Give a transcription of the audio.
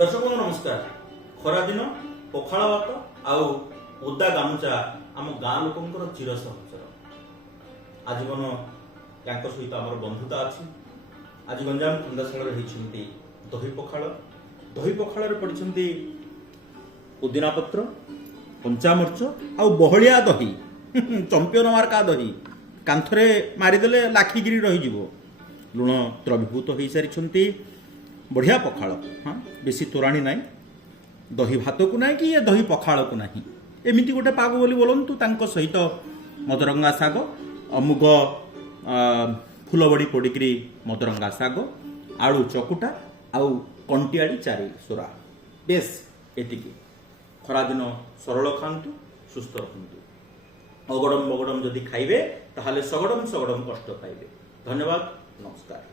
दर्शक बंधु नमस्कार। खरा दिन पखाड़ भात आउ ओदा गामुचा आम गाँ लोकंकर चिर सहचर आजीवन या सहित आम बंधुता अच्छी। आज गंजाम खंदाशाल होती दही पखाड़। दही पखाड़ पड़ती पुदीना पत्र कंचामर्च आउ बहलिया दही चंपियन मार्का दही कांथरे मारिदेले लाखिगिरी रही लुण द्रवीभूत हो सारी बढ़िया पखाड़। हाँ बेसी तोराणी नाई दही भात को ना कि ये दही पखाड़ को ना एमती गोटे पाग बोली बोलतु सहित मदरंगा शाग अमुग फुलबड़ी पोड़िकी मदरंगा शाग आलू चकुटा आउ कंटियाड़ी चारि सोरा बेस एटिकी खरा दिन सरल खातु सुस्थ रखु। अगड़म बगड़म जदि खाइबे ताहले सगड़म सगड़म कष्ट पाइबे। धन्यवाद नमस्कार।